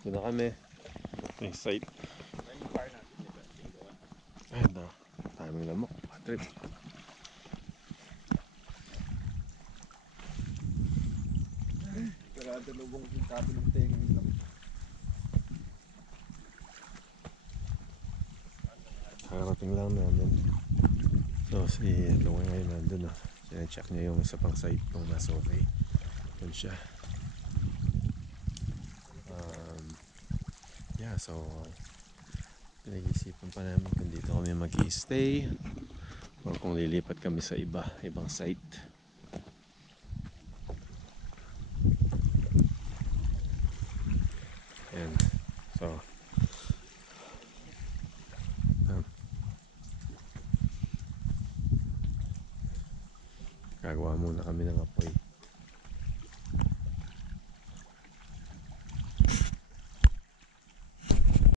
Doon na kami. May site. Ay, na. Daming lamok. Trip. Karada lubong yung tabi ng tenga yung lamok. Kakarating lang namin. So, si Lunga ngayon nandun na. Sina-check niya yung isa pang site kung nasa okay. Doon siya. Yeah, so pinag-isipan pa namin kung dito kami mag-i-stay o kung lilipat kami sa ibang site. Ayan. So gagawa muna kami ng apoy.